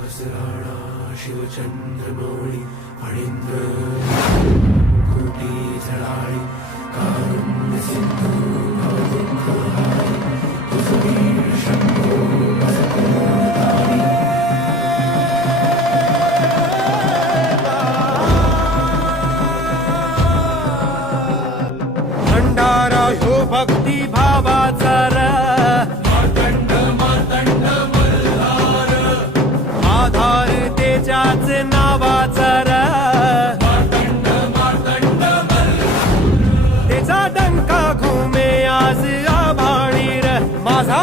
कैलास राणा शिवचंद्रमौळी फणींद्र कोटी झळाळी कारुण्य सिंधू भवदुःखहारी तुझवीर शंभो वसतोदारी भंडारा ह्यो माझे नावाचा त्याचा डंका घुमे आज आभाळीर माझा